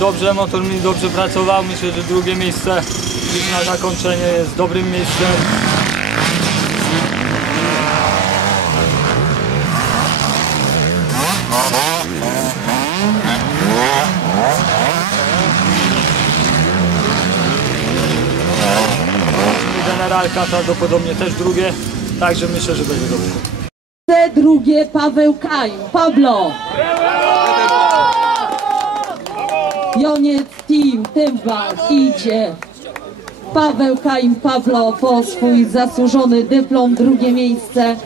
dobrze, motor mi dobrze pracował. Myślę, że drugie miejsce na zakończenie jest dobrym miejscem. Generalka prawdopodobnie też drugie, także myślę, że będzie dobrze. Te drugie Paweł Kaj. Pablo. Joniec Team tym wam idzie. Paweł Kaim Pawlo po swój zasłużony dyplom, drugie miejsce.